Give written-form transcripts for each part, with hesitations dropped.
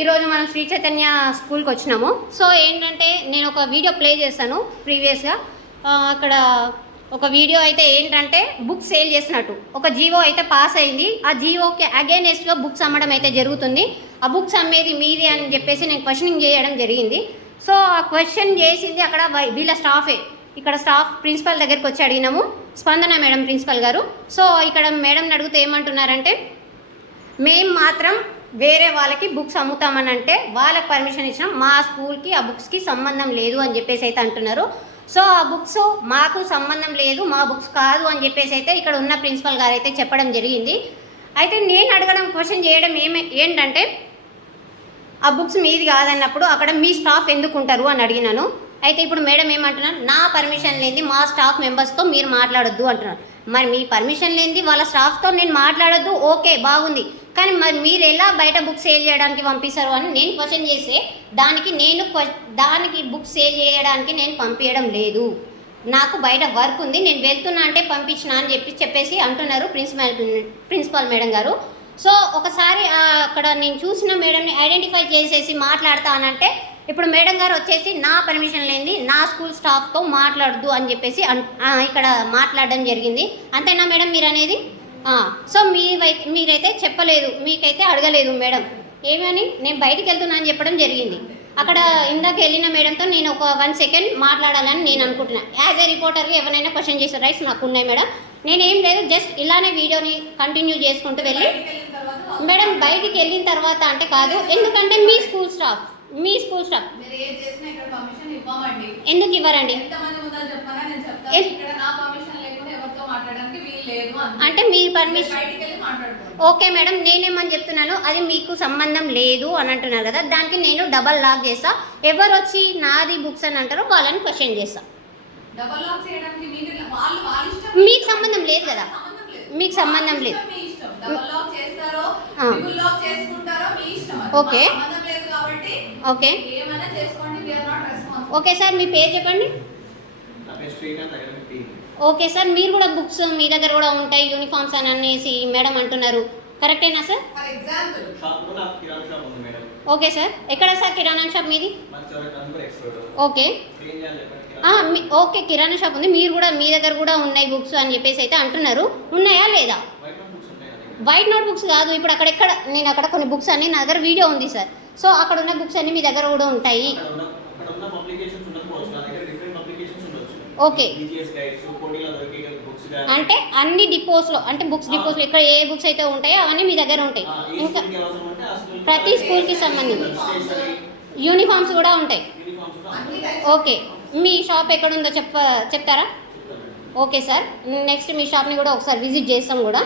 ఈరోజు మనం శ్రీ చైతన్య స్కూల్కి వచ్చినాము. సో ఏంటంటే నేను ఒక వీడియో ప్లే చేశాను ప్రీవియస్గా. అక్కడ ఒక వీడియో అయితే ఏంటంటే బుక్స్ సేల్ చేసినట్టు ఒక జీవో అయితే పాస్ అయింది. ఆ జీవోకి అగైనెస్ట్గా బుక్స్ అమ్మడం అయితే జరుగుతుంది. ఆ బుక్స్ అమ్మేది మీది అని చెప్పేసి నేను క్వశ్చనింగ్ చేయడం జరిగింది. సో ఆ క్వశ్చన్ చేసింది అక్కడ వీళ్ళ స్టాఫే. ఇక్కడ స్టాఫ్ ప్రిన్సిపల్ దగ్గరికి వచ్చి అడిగినాము, స్పందన మేడం ప్రిన్సిపల్ గారు. సో ఇక్కడ మేడంని అడిగితే ఏమంటున్నారంటే, మేము మాత్రం వేరే వాళ్ళకి బుక్స్ అమ్ముతామని అంటే వాళ్ళకి పర్మిషన్ ఇచ్చినాం, మా స్కూల్కి ఆ బుక్స్కి సంబంధం లేదు అని చెప్పేసి అయితే అంటున్నారు. సో ఆ బుక్స్ మాకు సంబంధం లేదు, మా బుక్స్ కాదు అని చెప్పేసి అయితే ఇక్కడ ఉన్న ప్రిన్సిపల్ గారు అయితే చెప్పడం జరిగింది. అయితే నేను అడగడం క్వశ్చన్ చేయడం ఏంటంటే ఆ బుక్స్ మీది కాదన్నప్పుడు అక్కడ మీ స్టాఫ్ ఎందుకు ఉంటారు అని అడిగినాను. అయితే ఇప్పుడు మేడం ఏమంటున్నారు, నా పర్మిషన్ లేనిది మా స్టాఫ్ మెంబర్స్తో మీరు మాట్లాడొద్దు అంటున్నారు. మరి మీ పర్మిషన్ లేనిది వాళ్ళ స్టాఫ్తో నేను మాట్లాడొద్దు, ఓకే బాగుంది, కానీ మరి మీరు ఎలా బయట బుక్ సేల్ చేయడానికి పంపిస్తారు అని నేను క్వశ్చన్ చేస్తే దానికి బుక్ సేల్ చేయడానికి నేను పంపించడం లేదు, నాకు బయట వర్క్ ఉంది, నేను వెళ్తున్నా అంటే పంపించిన అని చెప్పేసి అంటున్నారు ప్రిన్సిపల్ మేడం గారు. సో ఒకసారి అక్కడ నేను చూసిన మేడంని ఐడెంటిఫై చేసేసి మాట్లాడతానంటే ఇప్పుడు మేడం గారు వచ్చేసి నా పర్మిషన్ లేనిది నా స్కూల్ స్టాఫ్తో మాట్లాడద్దు అని చెప్పేసి ఇక్కడ మాట్లాడడం జరిగింది. అంతేనా మేడం మీరు అనేది? సో మీరైతే చెప్పలేదు, మీకైతే అడగలేదు మేడం ఏమని, నేను బయటికి వెళ్తున్నా అని చెప్పడం జరిగింది. అక్కడ ఇందాక వెళ్ళిన మేడంతో నేను ఒక 1 సెకండ్ మాట్లాడాలని నేను అనుకుంటున్నాను. యాజ్ ఏ రిపోర్టర్గా ఎవరైనా క్వశ్చన్ చేసే రైట్స్ నాకు ఉన్నాయి మేడం. నేనేం లేదు, జస్ట్ ఇలానే వీడియోని కంటిన్యూ చేసుకుంటూ వెళ్ళి మేడం బయటికి వెళ్ళిన తర్వాత అంటే కాదు, ఎందుకంటే మీ స్కూల్ స్టాఫ్ ఎందుకు ఇవ్వరండి అంటే మీ పర్మిషన్? ఓకే మేడం, నేనేమని చెప్తున్నాను, అది మీకు సంబంధం లేదు అని అంటున్నారు కదా, దానికి నేను డబల్ లాక్ చేస్తా. ఎవరు వచ్చి నాది బుక్స్ అని అంటారో వాళ్ళని క్వశ్చన్ చేస్తా. మీకు సంబంధం లేదు కదా, మీకు సంబంధం లేదు. ఓకే ఓకే ఓకే సార్, మీ పేరు చెప్పండి. ఓకే సార్, మీరు కూడా బుక్స్ మీ దగ్గర కూడా ఉంటాయి, యూనిఫామ్స్ అని అనేసి మేడం అంటున్నారు, కరెక్టేనా సార్? ఓకే సార్, ఎక్కడ సార్ కిరాణా షాప్ మీది? ఓకే ఓకే, కిరాణా షాప్ ఉంది, మీరు కూడా మీ దగ్గర కూడా ఉన్నాయి బుక్స్ అని చెప్పేసి అయితే అంటున్నారు, ఉన్నాయా లేదా? వైట్ నోట్ బుక్స్ కాదు, ఇప్పుడు అక్కడెక్కడ నేను అక్కడ కొన్ని బుక్స్ అన్ని నా దగ్గర వీడియో ఉంది సార్. సో అక్కడ ఉన్న బుక్స్ అన్ని మీ దగ్గర కూడా ఉంటాయి. ఓకే, అంటే అన్ని డిపోస్లో, అంటే బుక్స్ డిపోస్లో ఇక్కడ ఏ బుక్స్ అయితే ఉంటాయో అవన్నీ మీ దగ్గర ఉంటాయి. ఇంకా ప్రతి స్కూల్కి సంబంధించి యూనిఫామ్స్ కూడా ఉంటాయి. ఓకే, మీ షాప్ ఎక్కడుందో చెప్తారా? ఓకే సార్, నెక్స్ట్ మీ షాప్ని కూడా ఒకసారి విజిట్ చేస్తాం కూడా.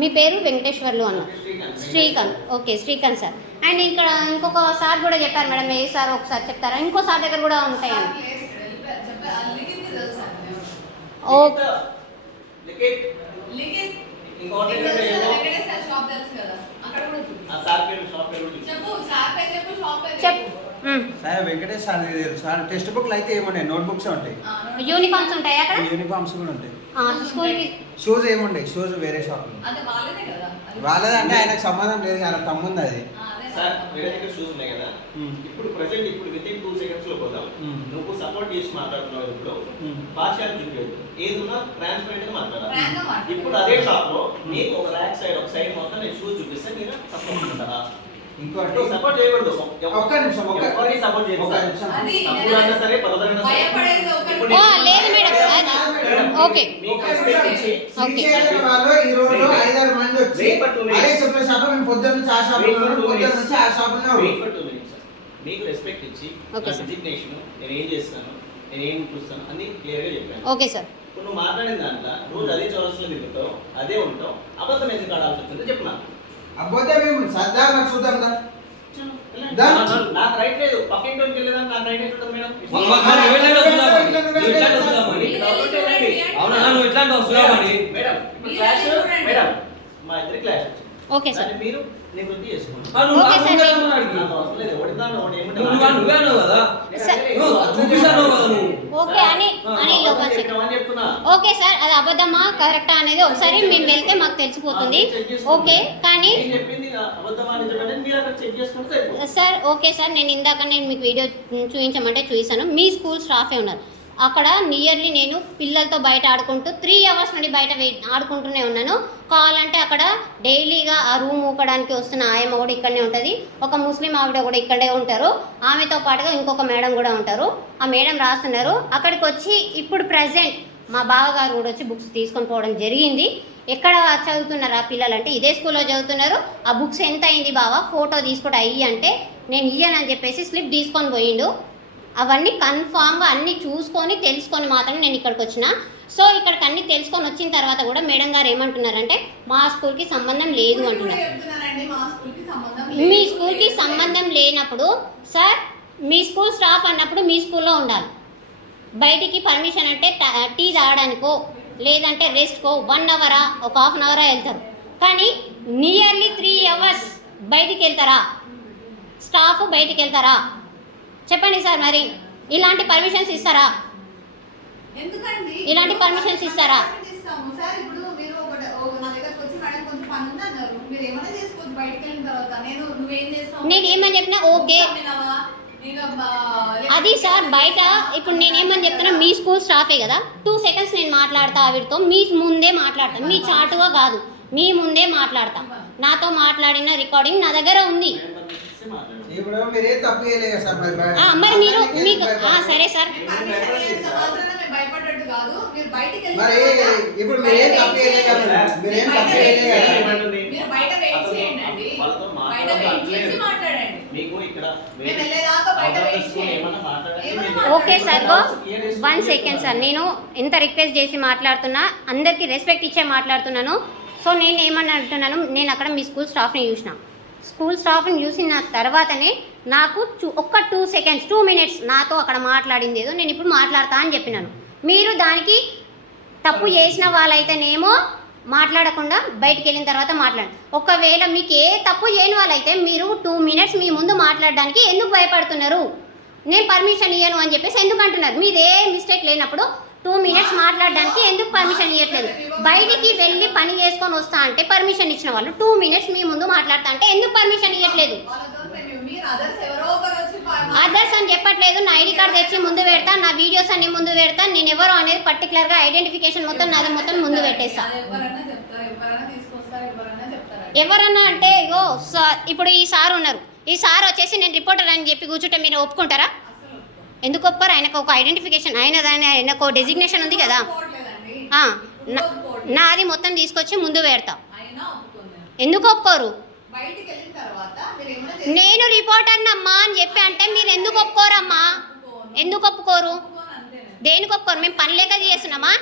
మీ పేరు వెంకటేశ్వర్లు అన్న? Srikanth. Okay Srikanth sir. And ఇక్కడ ఇంకొక సార్ కూడా చెప్పారు మేడం, ఏ సార్ ఒకసారి చెప్తారా? ఇంకో సార్ దగ్గర కూడా ఉంటాయండి. Okay sir Venkatesh sir sir text బుక్లు అయితే ఏముంటాయి, నోట్ బుక్స్ ఉంటాయి, యూనిఫామ్స్ ఉంటాయి అక్కడ, యూనిఫామ్స్ కూడా ఉంటాయి. స్కూల్కి షూస్ ఏముంటాయి, షూస్ వేరే షాప్ వాళ్ళదంటే ఆయనకు సంబంధం లేదు, ఆయన తమ్ముంది అది. సార్ వేరే దగ్గర షూస్ ఉన్నాయి కదా, ఇప్పుడు ప్రెసెంట్ ఇప్పుడు వితిన్ 2 seconds లో పోదాం. నువ్వు సపోర్ట్ చేసి మాట్లాడుతున్నావు, ఇప్పుడు పార్షియాలిటీ చూపించదు, ఏదున్నా ట్రాన్స్పరెంట్ గా మాట్లాడాలి. ఇప్పుడు అదే షాప్ లో నీకు ఒక ర్యాక్ సైడ్ ఒక సైడ్ మొత్తం నేను షూస్ చూపిస్తే నేను తప్పకుండా ఇంకోటి సపోర్ట్ చేయకూడదు. ఒక్క నిమిషం సపోర్ట్ చేయకూడదు సరే, లేదు మేడం. ఓకే మీకు రెస్పెక్ట్ ఇచ్చి డిజిగ్నేషన్ నేను ఏం చేస్తాను, నేను ఏం చూస్తాను అని క్లియర్ గా చెప్పాను. ఓకే సార్, ఇప్పుడు నువ్వు మాట్లాడిన దాంట్లో రోజు అదే చౌరస్లో తిరుగుతావు, అదే ఉంటావు, అబద్ధం ఎందుకు ఆడాల్సి వచ్చిందో చెప్పు నాకు. అబ్బోతే మేము సర్దా నాకు చూద్దాం నాకు రైట్ లేదు, పక్కింటి వెళ్ళేదాన్ని నాకు రైట్ అవుతుంది మేడం. మేడం మా ఇద్దరి క్లాష్ ఓకే సార్, మీరు నేను వృద్ధి చేసుకోండి. ఓకే సార్, నాకు అవసరం లేదు, ఒకటి దాన్ని ఒకటి ఏమంటే నువ్వే అన్నావు కదా చూపిస్తాను కదా నువ్వు. ఓకే అని చెప్తున్నా. ఓకే సార్, అది అబద్ధమా కరెక్టా అనేది ఒకసారి మేము వెళ్తే మాకు తెలిసిపోతుంది. ఓకే కానీ నేను చెప్పింది అబద్ధమా నిజమా మీరు అక్కడ చెక్ చేసుకుంటే సరిపోతుంది. సార్ ఓకే సార్, నేను మీకు వీడియో చూపించమంటే చూపిస్తాను. మీ స్కూల్ స్టాఫే ఉన్నారు అక్కడ. నియర్లీ నేను పిల్లలతో బయట ఆడుకుంటూ 3 hours నుండి బయట ఆడుకుంటూనే ఉన్నాను. కావాలంటే అక్కడ డైలీగా ఆ రూమ్ ఊకడానికి వస్తున్న ఆయమ్మ కూడా ఇక్కడనే ఉంటుంది. ఒక ముస్లిం ఆవిడ కూడా ఇక్కడే ఉంటారు. ఆమెతో పాటుగా ఇంకొక మేడం కూడా ఉంటారు. ఆ మేడం రాస్తున్నారు. అక్కడికి వచ్చి ఇప్పుడు ప్రజెంట్ మా బావగారు కూడా వచ్చి బుక్స్ తీసుకొని పోవడం జరిగింది. ఎక్కడ చదువుతున్నారు ఆ పిల్లలు అంటే ఇదే స్కూల్లో చదువుతున్నారు. ఆ బుక్స్ ఎంత అయింది బావా, ఫోటో తీసుకుంటా అయ్యి అంటే నేను ఇయ్యనని చెప్పేసి స్లిప్ తీసుకొని పోయిండు. అవన్నీ కన్ఫామ్గా అన్నీ చూసుకొని తెలుసుకొని మాత్రమే నేను ఇక్కడికి వచ్చిన. సో ఇక్కడికి అన్నీ తెలుసుకొని వచ్చిన తర్వాత కూడా మేడం గారు ఏమంటున్నారంటే మా స్కూల్కి సంబంధం లేదు అంటున్నారు. మీ స్కూల్కి సంబంధం లేనప్పుడు సార్ మీ స్కూల్ స్టాఫ్ అన్నప్పుడు మీ స్కూల్లో ఉండాలి. బయటికి పర్మిషన్ అంటే టీ తాగడానికో లేదంటే రెస్ట్కో 1 hour ఒక 1/2 hour వెళ్తారు. కానీ నియర్లీ 3 hours బయటికి వెళ్తారా? స్టాఫ్ బయటికి వెళ్తారా? చెప్పండి సార్, మరి ఇలాంటి పర్మిషన్స్ ఇస్తారా? ఎందుకండి ఇలాంటి పర్మిషన్స్ ఇస్తారా? ఇస్తాము సార్. ఇప్పుడు మీరు నా దగ్గరకు వచ్చి మేడం కొంచెం పని ఉంది అన్నారు. మీరు ఏమైనా చేసుకోవచ్చు బయటికి వెళ్ళిన తర్వాత. నువ్వేం చేస్తావు? నేను ఏమని చెప్పినా ఓకే అది సార్. బయట ఇప్పుడు నేనేమని చెప్తున్నా, మీ స్కూల్ స్టాఫే కదా, 2 seconds నేను మాట్లాడతా ఆవిడతో. మీ ముందే మాట్లాడతా, మీ చాటుగా కాదు, మీ ముందే మాట్లాడతా. నాతో మాట్లాడిన రికార్డింగ్ నా దగ్గర ఉంది. ఇప్పుడు మీరేం తప్పు చేయలేదు సార్. మరి మీరు మీకు సరే సార్, భయపడ్డట్టు కాదు. మీరు బయటికి మరి ఇప్పుడు మీరేం తప్పు చేయలేదు కదా, మీరేం తప్పు చేయలేదు కదా. మీరు బయట వెయిట్ చేయండి. బయట వెయిట్ చేసి మాట్లాడండి. మీకు ఇక్కడ మేము వెళ్ళేదాకా బయట వెయిట్ చేయండి. Okay sir. 1 second సార్, నేను ఎంత రిక్వెస్ట్ చేసి మాట్లాడుతున్నా, అందరికీ రెస్పెక్ట్ ఇచ్చే మాట్లాడుతున్నాను. సో నేను ఏమని అంటున్నాను, నేను అక్కడ మీ స్కూల్ స్టాఫ్ని చూసిన. స్కూల్ స్టాఫ్ని చూసిన తర్వాతనే నాకు ఒక్క 2 seconds 2 minutes నాతో అక్కడ మాట్లాడింది ఏదో నేను ఇప్పుడు మాట్లాడతా అని చెప్పినాను. మీరు దానికి తప్పు చేసిన వాళ్ళైతేనేమో మాట్లాడకుండా బయటికి వెళ్ళిన తర్వాత మాట్లాడండి. ఒకవేళ మీకు ఏ తప్పు చేయని వాళ్ళైతే మీరు 2 minutes మీ ముందు మాట్లాడడానికి ఎందుకు భయపడుతున్నారు? నేను పర్మిషన్ ఇయ్యను అని చెప్పేసి ఎందుకు అంటున్నారు? మీదే మిస్టేక్ లేనప్పుడు 2 minutes మాట్లాడడానికి ఎందుకు పర్మిషన్ ఇవ్వట్లేదు? బయటికి వెళ్ళి పని చేసుకొని వస్తా అంటే పర్మిషన్ ఇచ్చిన వాళ్ళు 2 minutes మీ ముందు మాట్లాడతా అంటే ఎందుకు పర్మిషన్ ఇవ్వట్లేదు? అదర్స్ అని చెప్పట్లేదు. నా ఐడి కార్డ్ తెచ్చి ముందు పెడతా, నా వీడియోస్ అన్ని ముందు పెడతా, నేను ఎవరు అనేది పర్టికులర్గా ఐడెంటిఫికేషన్ మొత్తం నాది మొత్తం ముందు పెట్టేస్తా. ఎవరన్నా అంటే ఇగో సార్, ఇప్పుడు ఈ సార్ ఉన్నారు, ఈ సార్ వచ్చేసి నేను రిపోర్టర్ అని చెప్పి కూర్చుంటే మీరు ఒప్పుకుంటారా? ఎందుకు ఒప్పుకోరు? ఆయనకు ఒక ఐడెంటిఫికేషన్, ఆయనకు డెసిగ్నేషన్ ఉంది కదా. నాది మొత్తం తీసుకొచ్చి ముందు పెడతా. ఎందుకు ఒప్పుకోరు? నేను రిపోర్టర్ అమ్మా అని చెప్పి అంటే మీరు ఎందుకు ఒప్పుకోరమ్మా? ఎందుకు ఒప్పుకోరు? దేనికి ఒప్పుకోరు? మేము పని లేక చేస్తున్నామా?